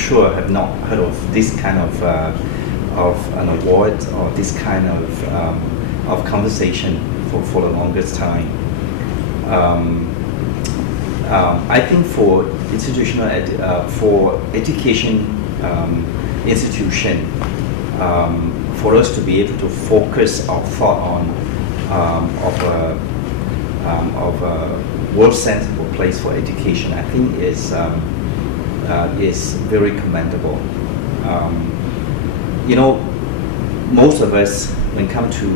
sure have not heard of this kind of an award or this kind of conversation for the longest time. I think for for education institution, for us to be able to focus our thought on of a world sensible place for education, I think is very commendable. You know, most of us, when it comes to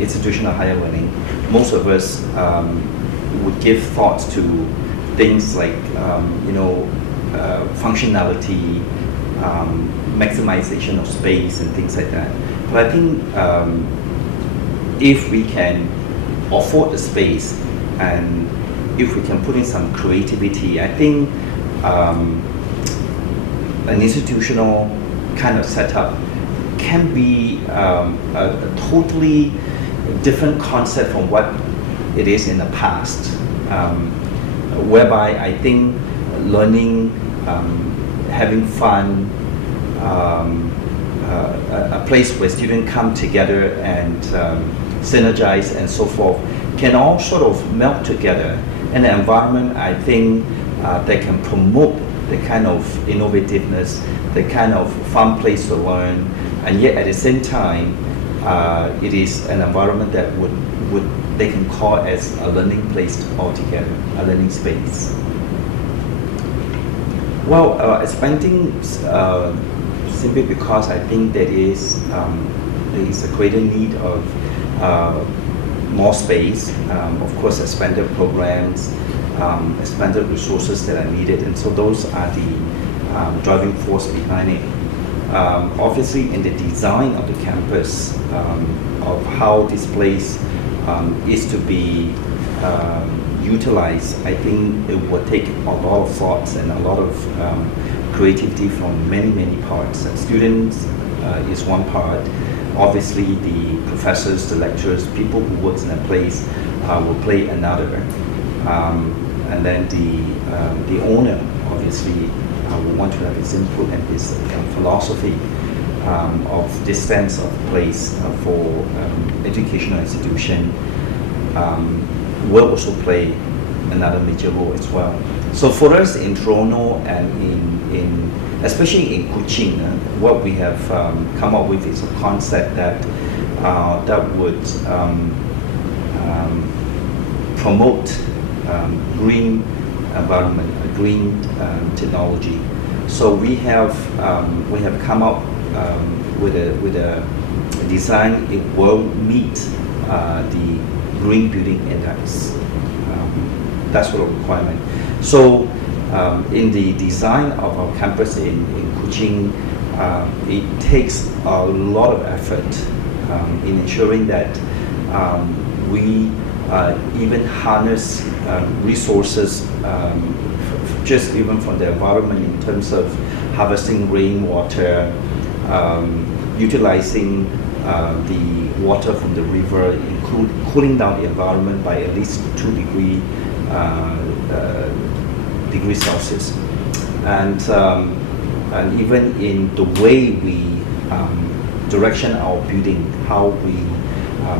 institutional higher learning, most of us would give thought to things like functionality, maximization of space and things like that. But I think if we can afford the space and if we can put in some creativity, I think an institutional kind of setup can be a totally different concept from what it is in the past, whereby I think learning, having fun, a place where students come together and synergize and so forth, can all sort of melt together in an environment, I think, that can promote the kind of innovativeness, the kind of fun place to learn, and yet at the same time, it is an environment that they can call as a learning place altogether, a learning space. Well, expanding simply because I think there is a greater need of more space, of course expanded programs, expanded resources that are needed, and so those are the driving force behind it. Obviously in the design of the campus, of how this place is to be utilized, I think it will take a lot of thoughts and a lot of creativity from many parts. Students is one part. Obviously the professors, the lecturers, people who work in a place will play another. And then the owner obviously will want to have his input and his philosophy of this sense of place for educational institution will also play another major role as well. So for us in Toronto and in especially in Kuching, what we have come up with is a concept that would promote green environment, green technology. So we have come up with a design. It will meet the Green Building Index. That's what a requirement. So in the design of our campus in Kuching, it takes a lot of effort in ensuring that we even harness resources just even from the environment in terms of harvesting rainwater, utilizing the water from the river, cooling down the environment by at least 2 degrees Celsius, and even in the way we direction our building, how we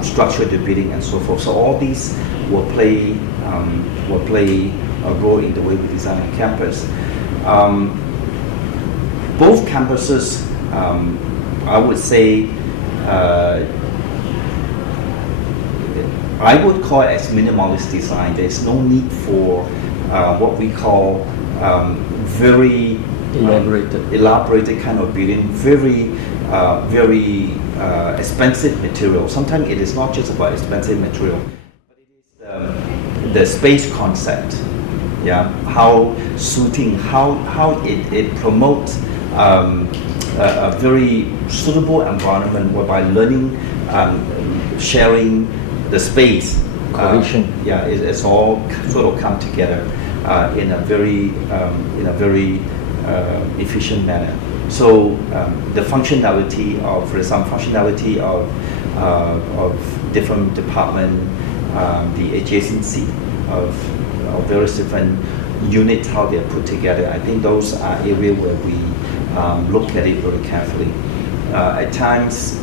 structure the building and so forth. So all these will play a role in the way we design our campus. Both campuses, I would say, I would call it as minimalist design. There's no need for what we call very elaborated kind of building, very expensive material. Sometimes it is not just about expensive material, but it is the space concept. Yeah, how suiting, how it promotes a very suitable environment whereby learning, sharing the space, cohesion. It's all sort of come together in a very efficient manner. So the functionality of, for example, functionality of different department, the adjacency of various different units, how they're put together. I think those are areas where we look at it very carefully. At times,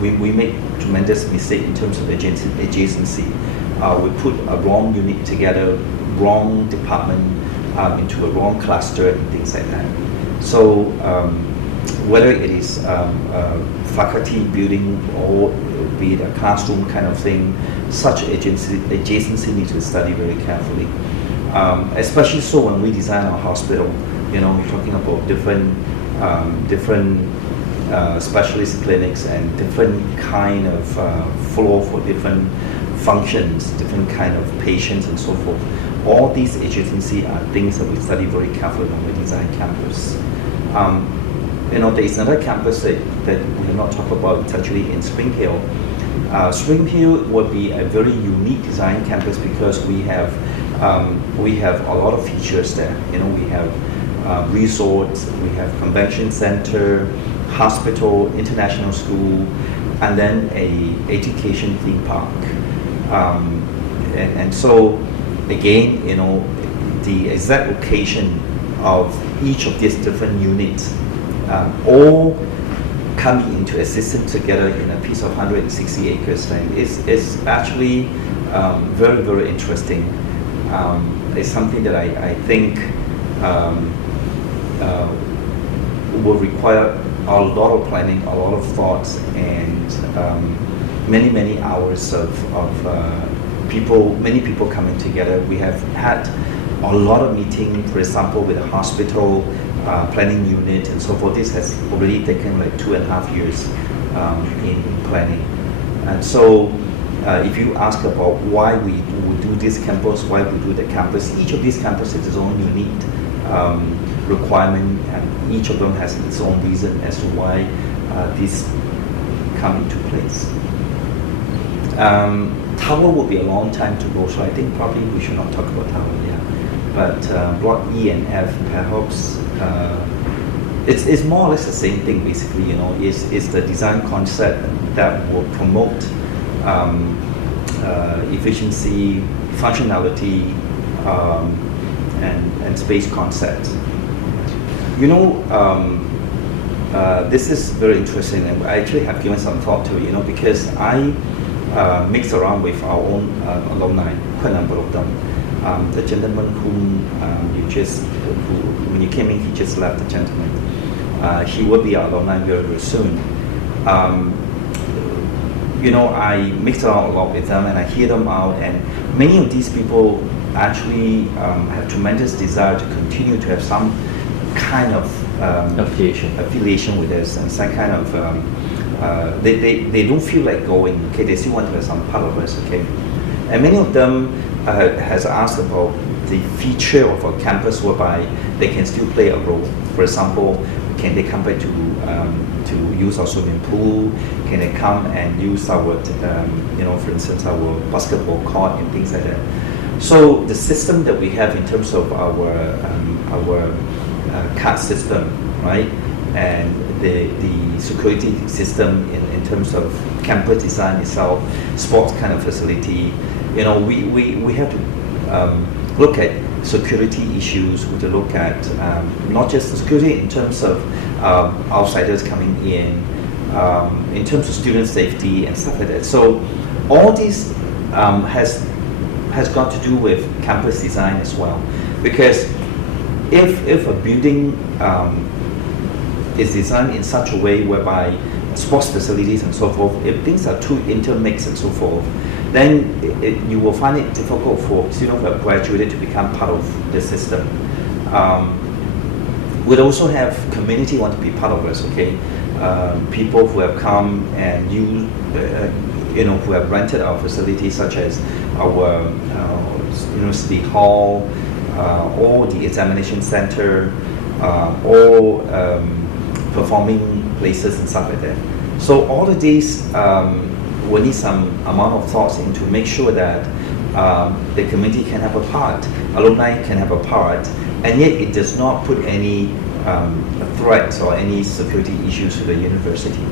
we make tremendous mistake in terms of adjacency. We put a wrong unit together, wrong department into a wrong cluster and things like that. So whether it is faculty building or be it a classroom kind of thing, such adjacency needs to study very carefully. Especially so when we design our hospital, we're talking about different specialist clinics and different kind of flow for different functions, different kind of patients and so forth. All these adjacency are things that we study very carefully when we design campus. There is another campus that we have not talked about. It's actually in Spring Hill. Spring Hill would be a very unique design campus because we have a lot of features there. We have resorts, we have convention center, hospital, international school, and then a education theme park. And so again, the exact location of each of these different units all coming into existence together in a piece of 160 acres land is actually very, very interesting. It's something that I think will require a lot of planning, a lot of thoughts, and many, many hours of many people coming together. We have had a lot of meetings, for example, with the hospital planning unit and so forth. This has already taken like 2.5 years in planning. And so if you ask about why we do this campus, why we do the campus, each of these campuses has its own unique requirement, and each of them has its own reason as to why these come into place. Tower will be a long time to go, so I think probably we should not talk about Tower, yeah. But Block E and F, perhaps, it's more or less the same thing, basically, is the design concept that will promote efficiency, functionality, and space concepts. This is very interesting, and I actually have given some thought to it, because I mix around with our own alumni, quite a number of them. The gentleman whom when you came in, he just left, the gentleman. He will be our alumni very, very soon. I mix around a lot with them and I hear them out, and many of these people actually have tremendous desire to continue to have some kind of affiliation with us, and some kind of they don't feel like going, okay, they still want to have some part of us, okay. And many of them has asked about the feature of a campus whereby they can still play a role. For example, can they come back to use our swimming pool? Can they come and use our, for instance, our basketball court and things like that? So the system that we have in terms of our card system, right, and the security system in terms of campus design itself, sports kind of facility, we have to look at security issues. We have to look at not just the security in terms of outsiders coming in terms of student safety and stuff like that. So all this has got to do with campus design as well, because if a building is designed in such a way whereby sports facilities and so forth, if things are too intermixed and so forth, then you will find it difficult for students who have graduated to become part of the system. We'd also have community want to be part of us, okay? People who have come and who have rented our facilities, such as our University Hall, or the examination center, or performing places and stuff like that. So all of these we need some amount of thoughts in to make sure that the community can have a part, alumni can have a part, and yet it does not put any threats or any security issues to the university.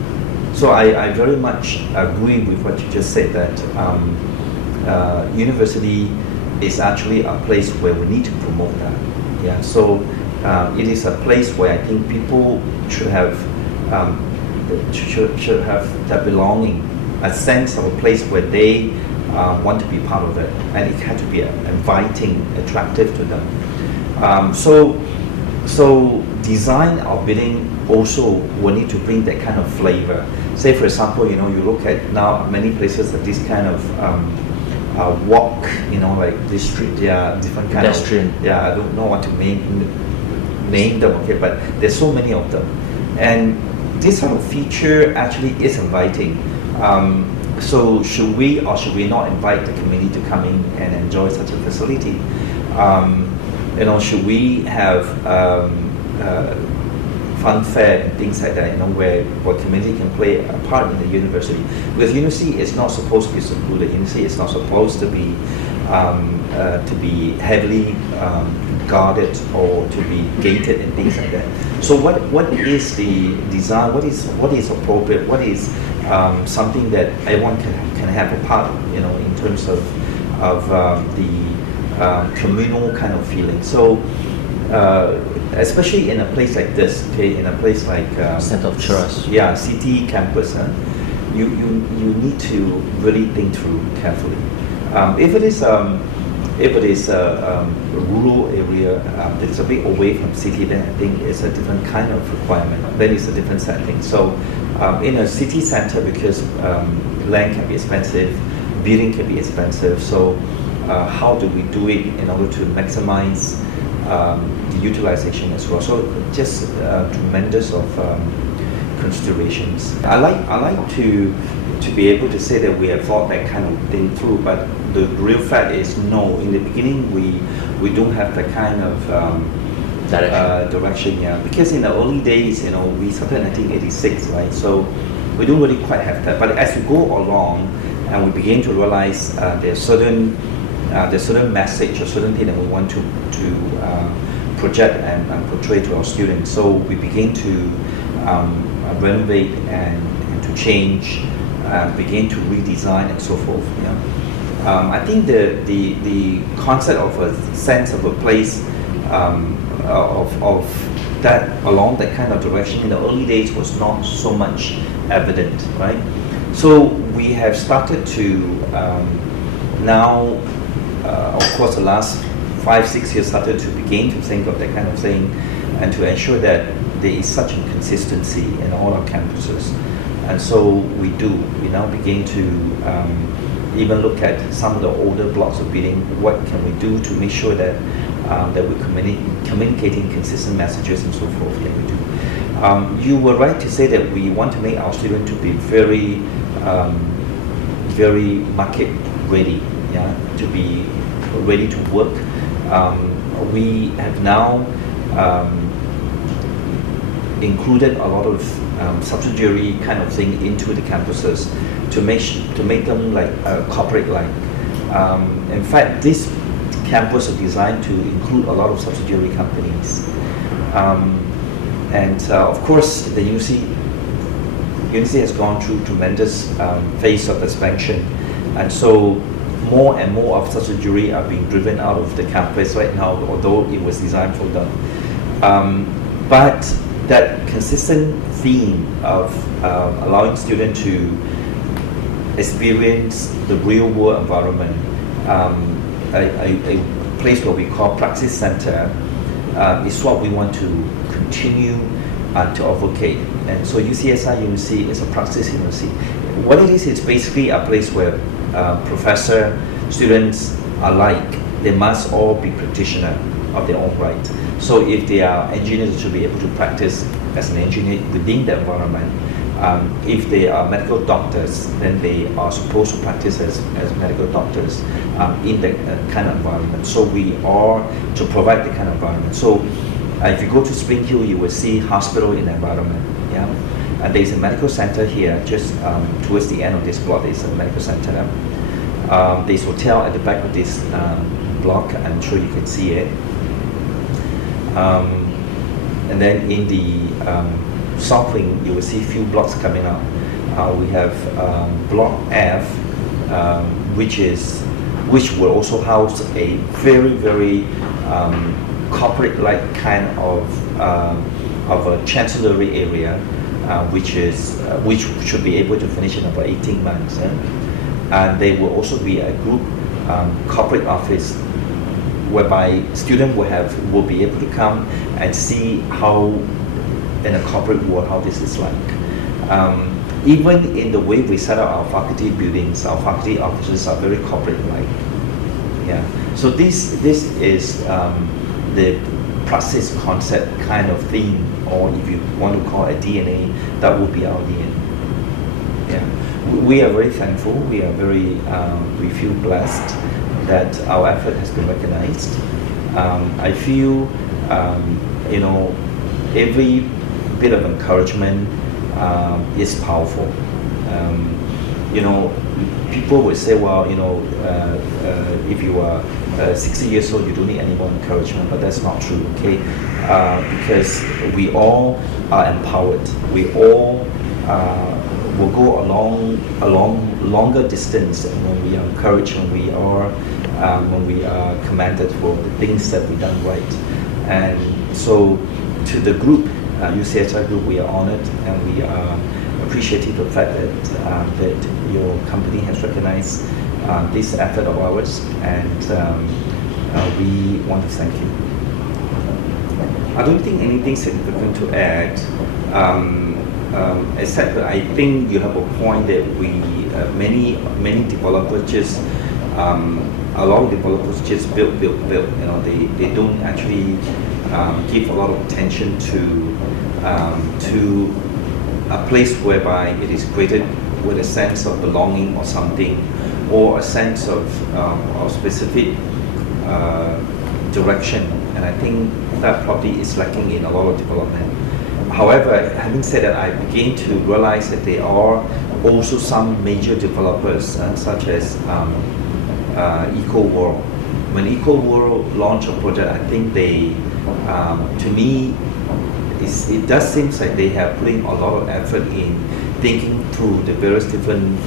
So I very much agree with what you just said, that university is actually a place where we need to promote that. Yeah, so it is a place where I think people should have should have that belonging, a sense of a place where they want to be part of it, and it had to be inviting, attractive to them. So design or bidding also will need to bring that kind of flavor. Say for example, you look at now many places that this kind of walk, like this street, different kind pedestrian. of, I don't know what to name them, okay, but there's so many of them, and this sort of feature actually is inviting. So should we or should we not invite the community to come in and enjoy such a facility? Should we have fun fair and things like that, where community can play a part in the university? Because university is not supposed to be secluded. University is not supposed to be heavily guarded or to be gated and things like that. So what is the design? What is appropriate? What is something that everyone can have a part of, in terms of the communal kind of feeling. So especially in a place like this, okay, in a place like Center of Cheras, city campus, you need to really think through carefully. If it is a rural area that is a bit away from city, then I think it's a different kind of requirement. Then it's a different setting. So in a city center, because land can be expensive, building can be expensive. So how do we do it in order to maximize the utilization as well? So just tremendous of considerations. I like to be able to say that we have thought that kind of thing through, but the real fact is no. In the beginning, we don't have that kind of direction. Because in the early days, we started in 1986, right? So we don't really quite have that. But as we go along, and we begin to realize there's certain message or certain thing that we want to project and portray to our students. So we begin to renovate and to change, begin to redesign and so forth. I think the concept of a sense of a place of that along that kind of direction in the early days was not so much evident, right? So we have started to now, of course, the last 5-6 years started to begin to think of that kind of thing and to ensure that there is such a consistency in all our campuses. And so we now begin to even look at some of the older blocks of building. What can we do to make sure that that we're communicating consistent messages and so forth? Yeah, we do. You were right to say that we want to make our students to be very, very market ready, to be ready to work. We have now included a lot of subsidiary kind of thing into the campuses to make them like corporate-like. In fact, this campus is designed to include a lot of subsidiary companies, and of course, the university has gone through tremendous phase of expansion, and so more and more of subsidiary are being driven out of the campus right now, although it was designed for them. But that consistent theme of allowing students to experience the real world environment, a place where we call Praxis Center, is what we want to continue to advocate. And so UCSI University is a Praxis University. What it is basically a place where professor, students alike, they must all be practitioners of their own right. So if they are engineers, they should be able to practice as an engineer within the environment. If they are medical doctors, then they are supposed to practice as medical doctors in that kind of environment. So we are to provide the kind of environment. So if you go to Spring Hill, you will see hospital in the environment. And there's a medical center here, just towards the end of this block, there's a medical center. There's a hotel at the back of this block. I'm sure you can see it. And then in the south wing, you will see a few blocks coming up. We have Block F, which is which will also house a very corporate-like kind of a chancellery area, which should be able to finish in about 18 months. And there will also be a group corporate office whereby students will be able to come and see how in a corporate world how this is like. Even in the way we set up our faculty buildings, our faculty offices are very corporate-like. Yeah. So this is the praxis concept kind of theme, or if you want to call it DNA, that would be our DNA. Yeah. We are very thankful. We are we feel blessed that our effort has been recognized. I feel, every bit of encouragement is powerful. People would say, well, if you are 60 years old, you don't need any more encouragement, but that's not true, okay? Because we all are empowered. We all will go along longer distance when we are encouraged, when we are commended for the things that we done right. And so to the group, UCSI group, we are honored and we are appreciative of the fact that your company has recognized this effort of ours, and we want to thank you. I don't think anything significant to add, except that I think you have a point that many developers just, a lot of developers just build. They don't actually give a lot of attention to a place whereby it is created with a sense of belonging or something, or a sense of specific direction. And I think that probably is lacking in a lot of development. However, having said that, I begin to realize that there are also some major developers, such as EcoWorld. When EcoWorld launched a project, I think they, to me, it does seem like they have put in a lot of effort in thinking through the various different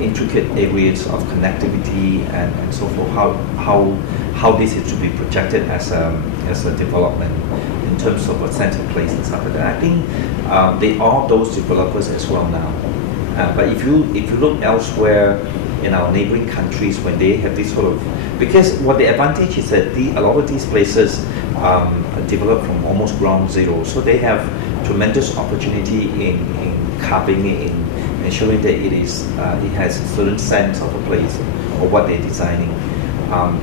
intricate areas of connectivity and so forth, how this is to be projected as a development in terms of a sense of place and stuff like that. I think they are those developers as well now. But if you look elsewhere in our neighboring countries, when they have this sort of, because what the advantage is that a lot of these places develop from almost ground zero, so they have tremendous opportunity in carving it, in ensuring that it has a certain sense of a place or what they're designing.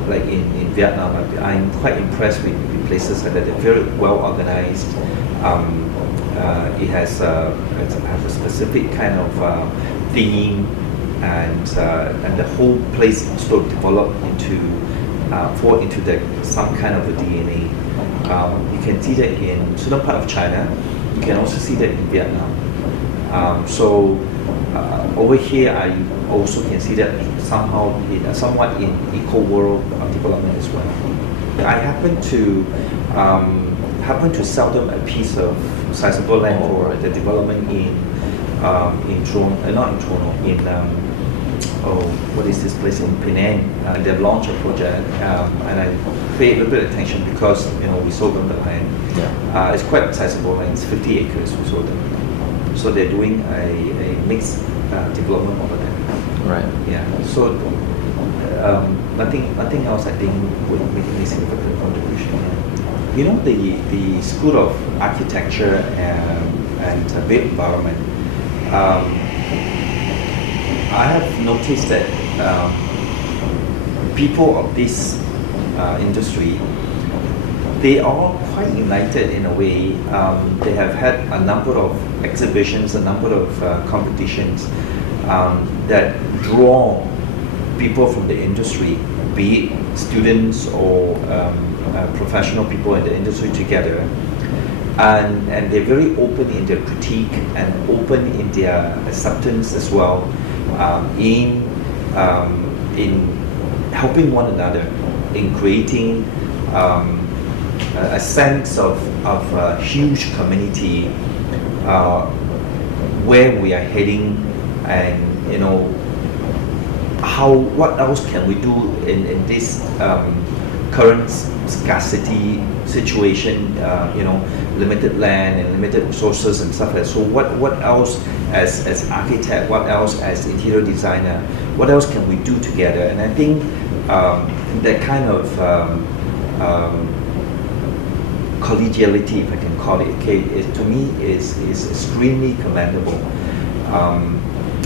Like in Vietnam, I'm quite impressed with places like that. They're very well organized. It has a specific kind of theme, and the whole place sort of developed fall into some kind of a DNA. You can see that in certain part of China. You can also see that in Vietnam. So over here, I also can see that somewhat in eco-world development as well. I happen to sell them a piece of sizable land for the development in Toronto, not in Toronto, what is this place in Penang? They launched a project, and I paid a little bit of attention because we sold them the land. Yeah. It's quite sizable land. It's 50 acres. We sold them. So they're doing a mixed development over there. Right. Yeah. So nothing else I think would make any significant contribution. The School of Architecture and Built Environment. I have noticed that people of this industry, they are quite united in a way. They have had a number of exhibitions, a number of competitions that draw people from the industry, be it students or professional people in the industry together. And they're very open in their critique and open in their acceptance as well, in helping one another, in creating a sense of a huge community where we are heading, and what else can we do in this current scarcity situation, limited land and limited resources and stuff like that. So what else as architect, what else as interior designer, what else can we do together? And I think that kind of collegiality, if I can call it, okay, to me is extremely commendable.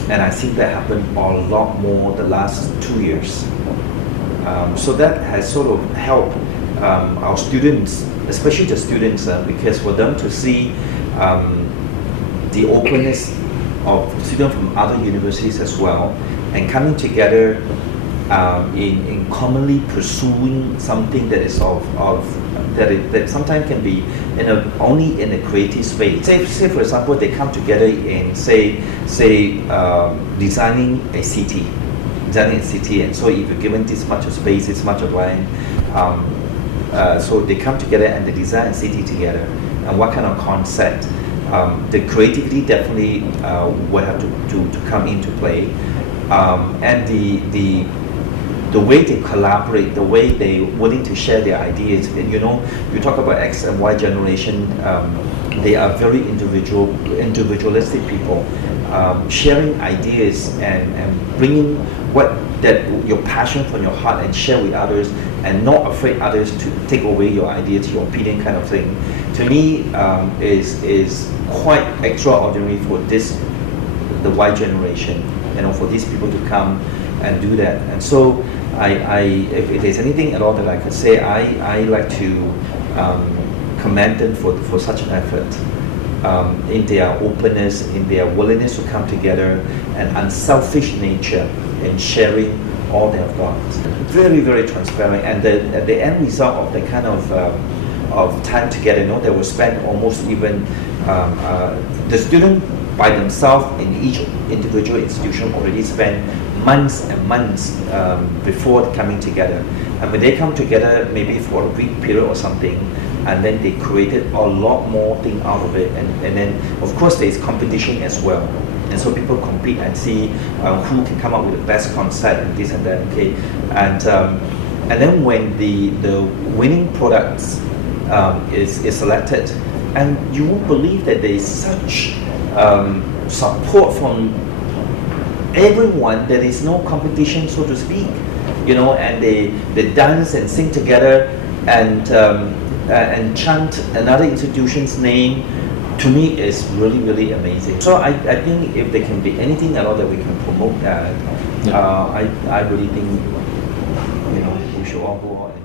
And I think that happened a lot more the last 2 years. So that has sort of helped our students, especially the students, because for them to see the openness of students from other universities as well, and coming together in commonly pursuing something that is that sometimes can be only in a creative space. Say for example, they come together in say designing a city, and so if you're given this much of space, this much of land, so they come together and they design a city together. And what kind of concept? The creativity definitely will have to come into play, and the way they collaborate, the way they're willing to share their ideas. And, you talk about X and Y generation, they are very individualistic people, sharing ideas and bringing your passion from your heart and share with others, and not afraid others to take away your ideas, your opinion, kind of thing. To me, is quite extraordinary for the Y generation. For these people to come and do that. And so if there's anything at all that I could say, I like to commend them for such an effort, in their openness, in their willingness to come together, and unselfish nature in sharing all they have got. Very, very transparent, and the end result of the kind of time together, they will spend almost even the student by themselves in each individual institution already spend months and months before coming together. And when they come together, maybe for a week period or something, and then they created a lot more thing out of it. And then, of course, there is competition as well. And so people compete and see who can come up with the best concept and this and that. Okay, and then when the winning products is selected, and you won't believe that there is such support from everyone. There is no competition, so to speak, and they dance and sing together and chant another institution's name. To me, is really, really amazing. So I think if there can be anything at all that we can promote that, I really think we should all go out and